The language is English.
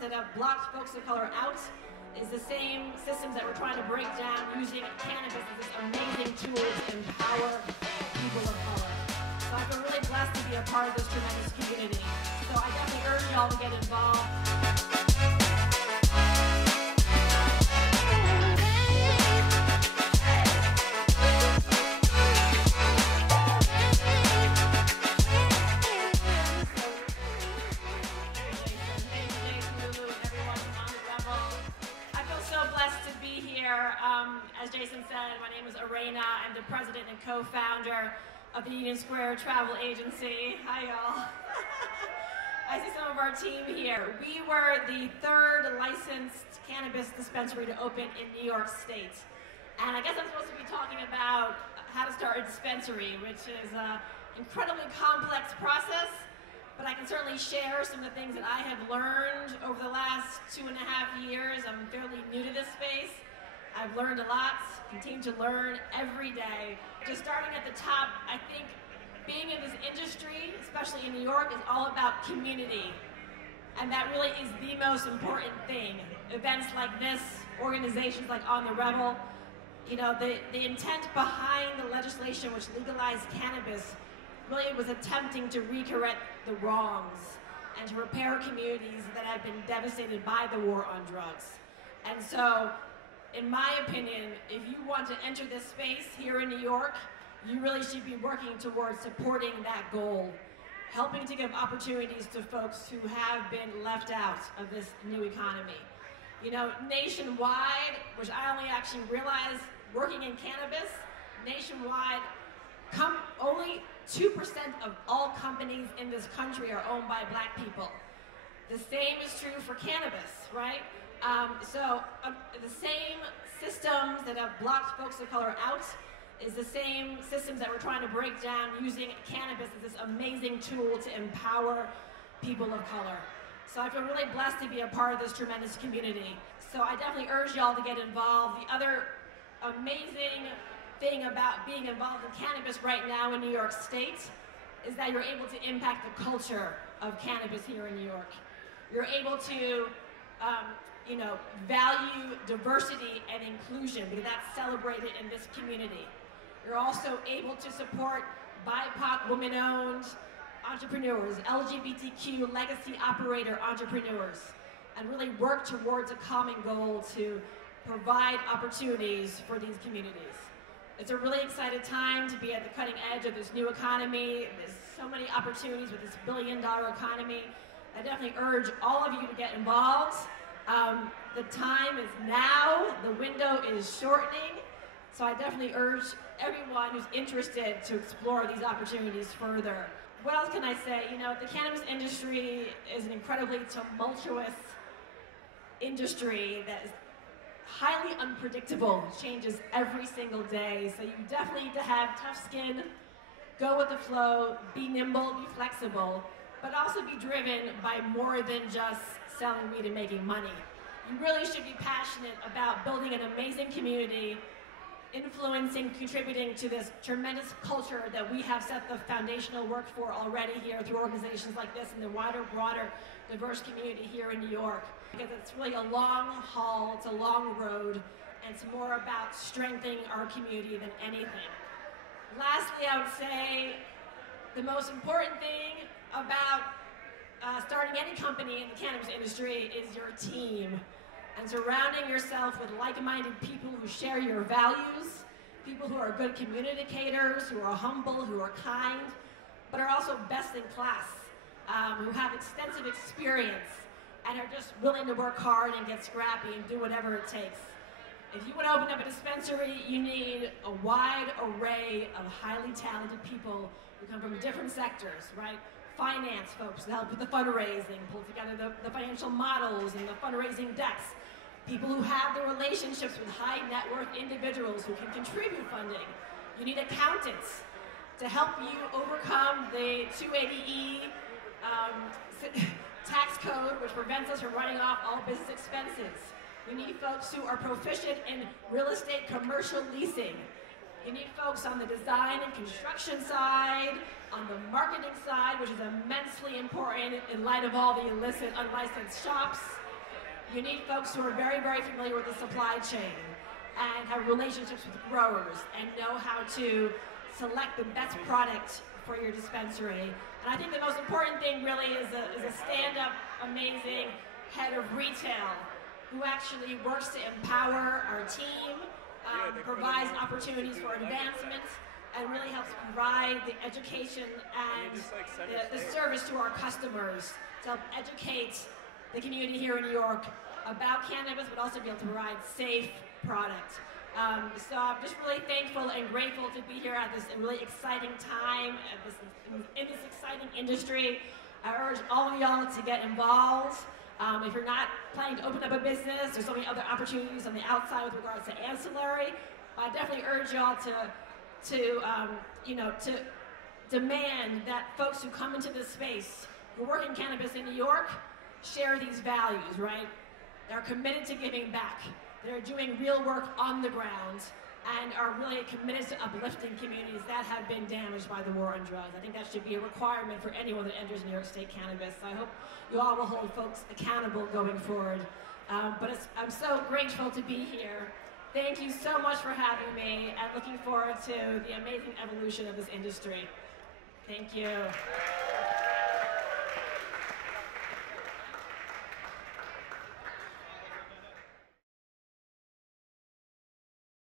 that have blocked folks of color out is the same systems that we're trying to break down using cannabis as this amazing tool to empower people of color. So I feel really blessed to be a part of this tremendous community. So I definitely urge y'all to get involved. As Jason said, my name is Arana. I'm the president and co-founder of the Union Square Travel Agency. Hi, y'all. I see some of our team here. We were the third licensed cannabis dispensary to open in New York State. And I guess I'm supposed to be talking about how to start a dispensary, which is an incredibly complex process, but I can certainly share some of the things that I have learned over the last 2.5 years. I'm fairly new to this space. I've learned a lot, continue to learn every day. Just starting at the top, I think being in this industry, especially in New York, is all about community. And that really is the most important thing. Events like this, organizations like On the Revel, you know, the intent behind the legislation which legalized cannabis really was attempting to recorrect the wrongs and to repair communities that have been devastated by the war on drugs. And so, in my opinion, if you want to enter this space here in New York, you really should be working towards supporting that goal, helping to give opportunities to folks who have been left out of this new economy. You know, nationwide, which I only actually realized working in cannabis, nationwide, only 2% of all companies in this country are owned by Black people. The same is true for cannabis, right? The same systems that have blocked folks of color out is the same systems that we're trying to break down using cannabis as this amazing tool to empower people of color. So I feel really blessed to be a part of this tremendous community. So I definitely urge y'all to get involved. The other amazing thing about being involved in cannabis right now in New York State is that you're able to impact the culture of cannabis here in New York. You're able to value diversity and inclusion because that's celebrated in this community. You're also able to support BIPOC women-owned entrepreneurs, LGBTQ legacy operator entrepreneurs, and really work towards a common goal to provide opportunities for these communities. It's a really exciting time to be at the cutting edge of this new economy. There's so many opportunities with this billion-dollar economy. I definitely urge all of you to get involved. The time is now, the window is shortening, so I definitely urge everyone who's interested to explore these opportunities further. What else can I say? You know, the cannabis industry is an incredibly tumultuous industry that is highly unpredictable, changes every single day, so you definitely need to have tough skin, go with the flow, be nimble, be flexible, but also be driven by more than just selling weed and making money. You really should be passionate about building an amazing community, influencing, contributing to this tremendous culture that we have set the foundational work for already here through organizations like this and the wider, broader, diverse community here in New York. Because it's really a long haul, it's a long road, and it's more about strengthening our community than anything. Lastly, I would say the most important thing about starting any company in the cannabis industry is your team. And surrounding yourself with like-minded people who share your values, people who are good communicators, who are humble, who are kind, but are also best in class, who have extensive experience and are just willing to work hard and get scrappy and do whatever it takes. If you want to open up a dispensary, you need a wide array of highly talented people who come from different sectors, right? Finance folks to help with the fundraising, pull together the financial models and the fundraising decks. People who have the relationships with high net worth individuals who can contribute funding. You need accountants to help you overcome the 280E tax code, which prevents us from writing off all business expenses. You need folks who are proficient in real estate commercial leasing. You need folks on the design and construction side, on the marketing side, which is immensely important in light of all the illicit, unlicensed shops. You need folks who are very, very familiar with the supply chain and have relationships with growers and know how to select the best product for your dispensary. And I think the most important thing really is a stand-up, amazing head of retail who actually works to empower our team, provides opportunities for advancement, and really helps provide the education and the service to our customers to help educate the community here in New York about cannabis, but also be able to provide safe product. So I'm just really thankful and grateful to be here at this really exciting time, in this exciting industry. I urge all of y'all to get involved. If you're not planning to open up a business, there's so many other opportunities on the outside with regards to ancillary. I definitely urge y'all to demand that folks who come into this space, who work in cannabis in New York, share these values, right? They're committed to giving back. They're doing real work on the ground and are really committed to uplifting communities that have been damaged by the war on drugs. I think that should be a requirement for anyone that enters New York State cannabis. So I hope you all will hold folks accountable going forward. But I'm so grateful to be here. Thank you so much for having me, and looking forward to the amazing evolution of this industry. Thank you.